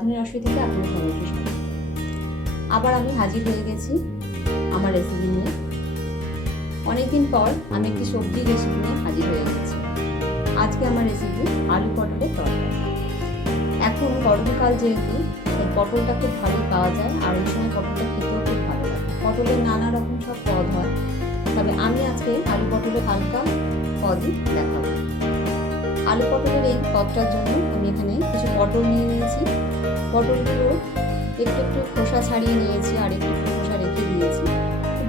রাধুনী রসই থেকে আপনার সবাইকে স্বাগত আবার আমি হাজির হয়ে গেছি আমার রেসিপি নিয়ে। অনেকদিন পর আমি একটি সবজি রেসিপি নিয়ে হাজির হয়ে গেছি। আজকে আমার রেসিপি আলু পটলের তরকারি। এখন গরমকাল যেহেতু পটলটা খুব ভালোই পাওয়া যায় আর এই সময় পটলটা খেতেও খুব ভালো লাগে। পটলের নানা রকম সব পদ হয়। তবে আমি আজকে আলু পটলের হালকা পদই দেখাবো। আলু পটলের এই পদটার জন্য আমি এখানে কিছু পটল নিয়ে নিয়েছি। পটলগুলো একটু একটু খোসা ছাড়িয়ে নিয়েছি আর একটু একটু খোসা রেখে দিয়েছি।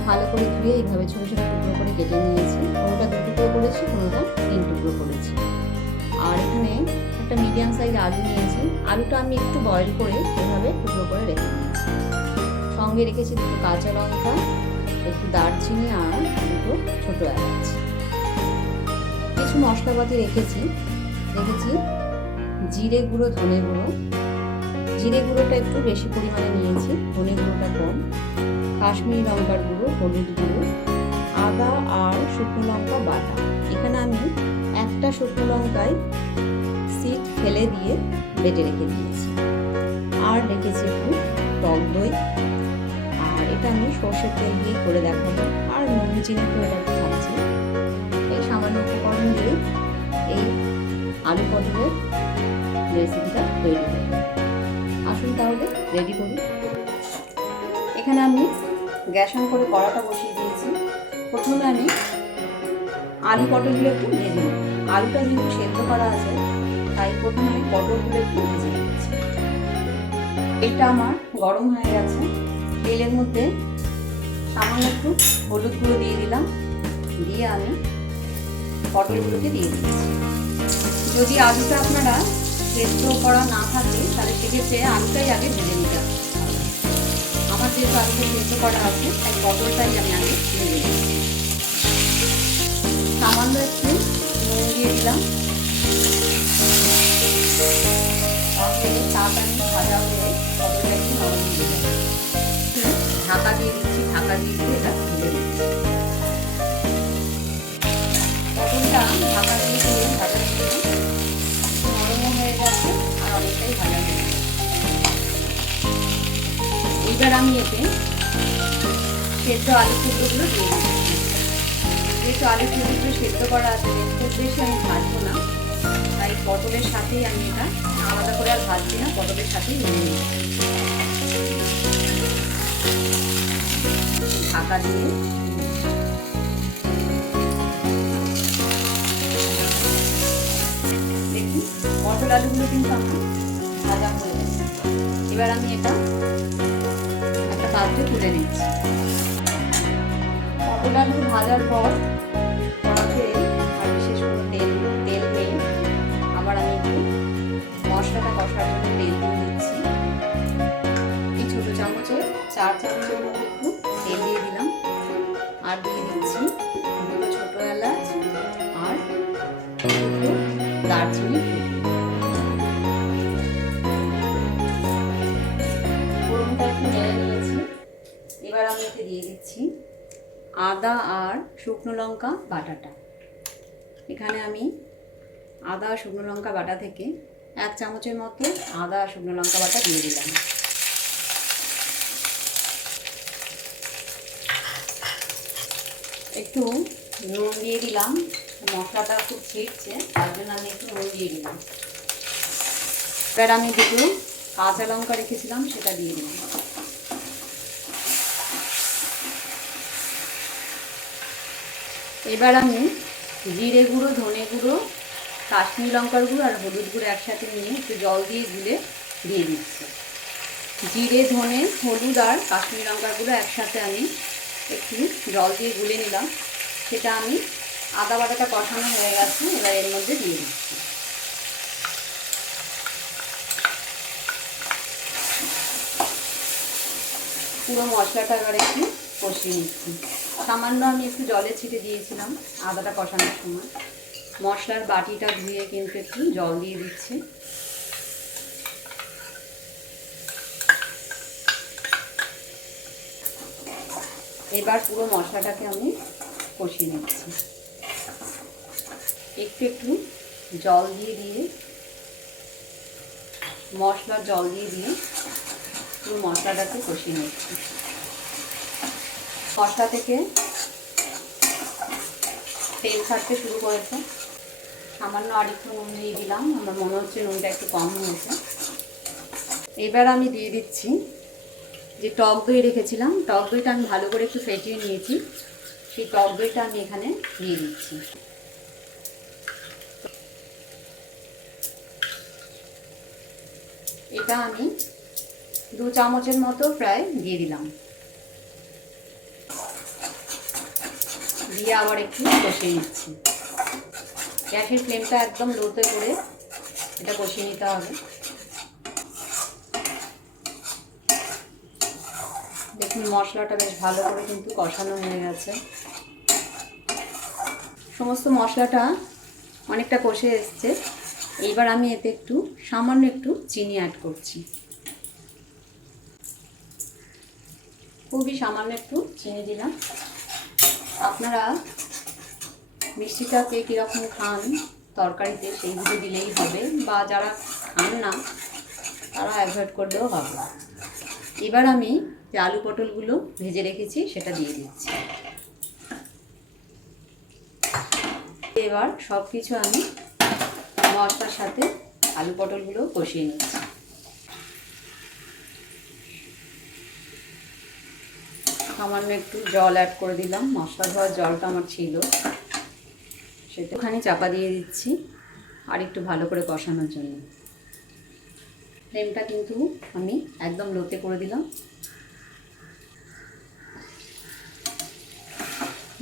ভালো করে ধুয়ে এইভাবে ছোটো ছোটো টুকরো করে কেটে নিয়েছি। কোনোটা দু টুকরো করেছি, কোনোটা তিন টুকরো করেছি। আর এখানে একটা মিডিয়াম সাইজ আলু নিয়েছি। আলুটা আমি একটু বয়েল করে এভাবে টুকরো করে রেখে দিয়েছি। সঙ্গে রেখেছি দুটো কাঁচা লঙ্কা, একটু দারচিনি আর দুটো ছোটো এলাচ। কিছু মশলাপাতি রেখেছি। রেখেছি জিরে গুঁড়ো, ধনে গুঁড়ো। জিরে গুঁড়োটা একটু বেশি পরিমাণে নিয়েছি, ধনে গুঁড়োটা কম। কাশ্মীরি লঙ্কার গুঁড়ো, হলুদ গুঁড়ো, আদা আর শুকনো লঙ্কা বাটা। এখানে আমি একটা শুকনো লঙ্কায় সিট ফেলে দিয়ে বেটে রেখে দিয়েছি। আর রেখেছি একটু টক দই। আর এটা আমি সর্ষের তেল দিয়ে করে দেখাবো। আর নুন চিনি তো এটা আলু পটলের রেসিপিটা তৈরি করব আসুন তাহলে রেডি করি এখানে আমি গ্যাস অন করে কড়াটা বসিয়ে দিয়েছি। প্রথমে আমি আলু পটলগুলো একটু ভেজে আলুটা যেহেতু সেদ্ধ করা আছে, তাই প্রথমে আমি পটলগুলো একটু ভেজে নিচ্ছি। এটা আমার গরম হয়ে গেছে। তেলের মধ্যে সামান্য একটু হলুদ গুঁড়ো দিয়ে দিলাম। দিয়ে আমি পটলগুলোকে দিয়ে দিচ্ছি। যদি আলুটা আপনারা সেদ্ধ করা না থাকে, তাহলে সেক্ষেত্রে আলুটাই আগে ভেজে নিতে আমার যেহেতু আলুটা সেদ্ধ করা আছে, তাই পটলটাই আমি আগে ভেজে নিচ্ছি সামান্য একটু নুন দিয়ে দিলাম। দিয়ে ঢাকা দিয়ে দিচ্ছি, ঢাকা দিয়ে দিয়ে এইবার আমি এতে সেদ্ধ আলু টুকরোগুলো দিয়ে দিচ্ছি। যেহেতু আলু টুকরোগুলো সেদ্ধ করা আছে খুব বেশি আমি ভাজবো না। তাই পটলের সাথেই আমি এটা আলাদা করে আর ভাজছি না, পটলের সাথেই নিয়ে নিই ঢাকা দিয়ে পটল আলুগুলো কিন্তু আমার ভাজা হয়ে গেছে। এবার আমি এটা পাত্রে তুলে নিচ্ছি। পটল ভাজার পর আর বিশেষ কোনো তেল তেল আবার একটু মশলাটা তেল দিয়ে দিচ্ছি। এই ছোটো চার চামচের একটু তেল দিয়ে দিলাম। আর দিয়ে দিচ্ছি ছোটো এলাচ আর দারচিনি। আদা আর শুকনো লঙ্কা বাটাটা। এখানে আমি আদা শুকনো লঙ্কা বাটা থেকে এক চামচের মতো আদা শুকনো লঙ্কা বাটা দিয়ে দিলাম। একটু নুন দিয়ে দিলাম, মশলাটা খুব ছিটছে, তার জন্য আমি একটু নুন দিয়ে দিলাম। এবার আমি দুটো কাঁচা লঙ্কা রেখেছিলাম, সেটা দিয়ে দিলাম। এবার আমি জিরে গুঁড়ো, ধনে গুঁড়ো, কাশ্মীর লঙ্কার গুঁড়ো আর হলুদ গুঁড়ো একসাথে নিয়ে একটু জল দিয়ে গুলে দিয়ে দিচ্ছি। জিরে, ধনে, হলুদ আর কাশ্মীর লঙ্কার গুঁড়ো একসাথে আমি একটু জল দিয়ে গুলে নিলাম। সেটা আমি আদা বাটাটা কষানো হয়ে গেছে, এবার এর মধ্যে দিয়ে দিচ্ছি। পুরো মশলাটা এবার একটু কষিয়ে নিচ্ছি। সামান্য আমি একটু জলে ছিটে দিয়েছিলাম আদাটা কষানোর সময়। মশলার বাটিটা ধুয়ে কিন্তু একটু জল দিয়ে দিচ্ছি। এবার পুরো মশলাটাকে আমি কষিয়ে নিচ্ছি। একটু একটু জল দিয়ে দিয়ে, মশলার জল দিয়ে দিয়ে পুরো মশলাটাকে কষিয়ে নিচ্ছি। মশলা থেকে তেল ছাড়তে শুরু করেছে। সামান্য আর একটু নুন দিয়ে দিলাম, আমার মনে হচ্ছে নুনটা একটু কম হয়েছে। এবার আমি দিয়ে দিচ্ছি যে টক দই রেখেছিলাম, টক দইটা আমি ভালো করে একটু ফেটিয়ে নিয়েছি। সেই টক দইটা আমি এখানে দিয়ে দিচ্ছি। এটা আমি দু চামচের মতো প্রায় দিয়ে দিলাম। দিয়ে আবার একটু কষিয়ে নিচ্ছি। গ্যাসের ফ্লেমটা একদম লোতে করে এটা কষিয়ে নিতে হবে। দেখুন, মশলাটা বেশ ভালো করে কিন্তু কষানো হয়ে গেছে। সমস্ত মশলাটা অনেকটা কষে এসছে। এইবার আমি এতে একটু, সামান্য একটু চিনি অ্যাড করছি। খুবই সামান্য একটু চিনি দিলাম। আপনারা মিষ্টিটাকে কীরকম খান, তরকারিতে সেইগুলো দিলেই হবে বা যারা খান না, তারা অ্যাভয়েড করলেও হবে। এবার আমি যে আলু পটলগুলো ভেজে রেখেছি, সেটা দিয়ে দিচ্ছি। এবার সব কিছু আমি মশলার সাথে আলু পটলগুলো কষিয়ে নিচ্ছি। সামান্য একটু জল অ্যাড করে দিলাম। মশলা ধোয়ার জলটা আমার ছিল। সেটা ওখানে চাপা দিয়ে দিচ্ছি, আর একটু ভালো করে কষানোর জন্য। ফ্লেমটা কিন্তু আমি একদম লোতে করে দিলাম।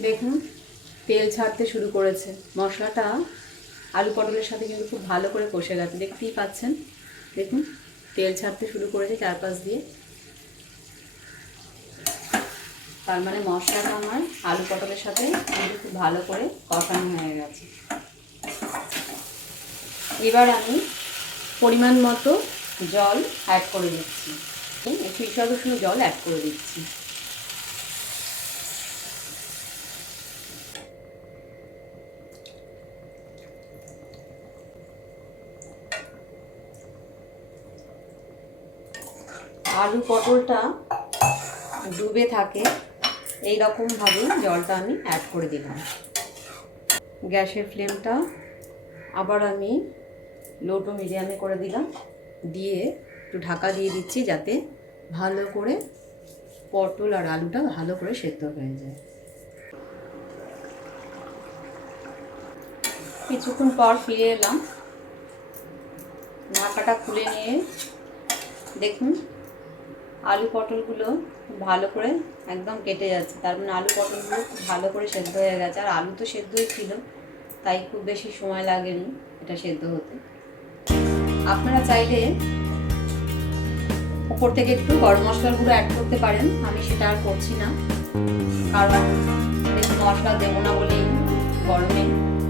দেখুন, তেল ছাড়তে শুরু করেছে। মশলাটা আলু পটলের সাথে কিন্তু খুব ভালো করে কষে গেছে। দেখতেই পাচ্ছেন? দেখুন, তেল ছাড়তে শুরু করেছে চারপাশ দিয়ে। তার মানে মশলাটা আমার আলু পটলের সাথে কিন্তু খুব ভালো করে কষানো হয়ে গেছে। এবার আমি পরিমাণ মতো জল অ্যাড করে দিচ্ছি। একটু ঈষদ উষ্ণ জল অ্যাড করে দিচ্ছি। আলু পটলটা ডুবে থাকে। এই রকমভাবে জলটা আমি অ্যাড করে দিলাম। গ্যাসের ফ্লেমটা আবার আমি লো টু মিডিয়ামে করে দিলাম। দিয়ে একটু ঢাকা দিয়ে দিচ্ছি যাতে ভালো করে পটল আর আলুটা ভালো করে সেদ্ধ হয়ে যায়। কিছুক্ষণ পর ফিরে এলাম। ঢাকাটা খুলে নিয়ে দেখুন আলু পটলগুলো ভালো করে একদম কেটে যাচ্ছে। তার মানে আলু পটলগুলো খুব ভালো করে সেদ্ধ হয়ে গেছে। আর আলু তো সেদ্ধই ছিল, তাই খুব বেশি সময় লাগেনি এটা সেদ্ধ হতে। আপনারা চাইলে উপর থেকে একটু গরম মশলার গুঁড়ো অ্যাড করতে পারেন। আমি সেটা আর করছি না। কারণ বেশি মশলা দেবো না বলেই গরমে,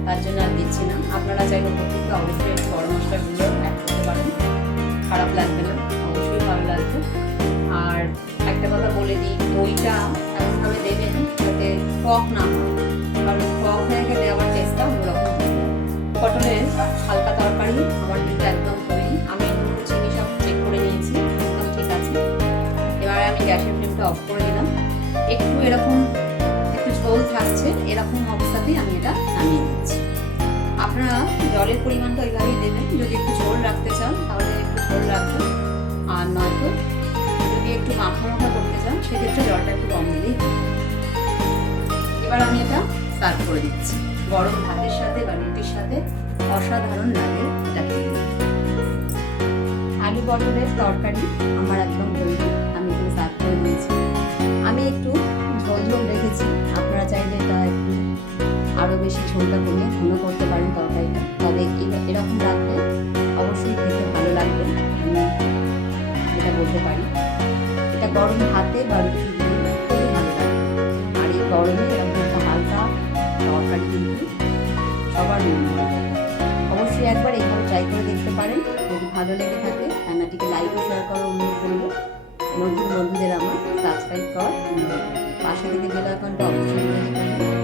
তার জন্য আর দিচ্ছি না। আপনারা চাইলে উপর থেকে অবশ্যই একটু গরম মশলার গুঁড়ো অ্যাড করতে পারেন। খারাপ লাগবে না। একটা কথা বলে দিই, দইটা এমনভাবে দেবেন, যাতে টক না হয়। কারণ টক হয়ে গেলে আবার টেস্টটা অন্যরকম। পটলের হালকা তরকারি আমার কিন্তু একদম তৈরি। আমি চিনি সব চেক করে নিয়েছি, একদম ঠিক আছে। এবার আমি গ্যাসের ফ্লেমটা অফ করে দিলাম। একটু এরকম, একটু ঝোল থাকছে, এরকম অবস্থাতেই আমি এটা নামিয়ে দিচ্ছি আপনারা জলের পরিমাণটা ওইভাবেই দেবেন। যদি একটু ঝোল রাখতে চান, তাহলে একটু ঝোল রাখবেন আর নয়তো যদি একটু মাখা মাখা সেক্ষেত্রে জলটা একটু কম দিলেই এবার আমি এটা সার্ভ করে দিচ্ছি। গরম ভাতের সাথে বা রুটির সাথে অসাধারণ লাগে এটা আলু পটলের তরকারি আমার একদম তৈরি আমি এখানে সার্ভ করে দিয়েছি। আমি একটু ঝোল ঝোল রেখেছি। আপনারা চাইলে এটা একটু আরও বেশি ঝোলটা কমিয়ে ঘন করতে পারেন তরকারিটা। তবে এরকম রাখলে অবশ্যই খেতে ভালো লাগবে। আমি এটা বলতে পারি। গরম হাতে বা রুটি দিয়ে খুবই ভালো লাগে। আর এই গরমে এরকম একটা হালকা তরকারি কিন্তু সবার মন অবশ্যই একবার এইভাবে ট্রাই করে দেখতে পারেন। যদি ভালো লেগে থাকে রান্নাটিকে লাইক ও শেয়ার করার অনুরোধ করব নতুন বন্ধুদের আমার সাবস্ক্রাইব করার অনুরোধ। পাশে থেকে বেল আইকনটা অবশ্যই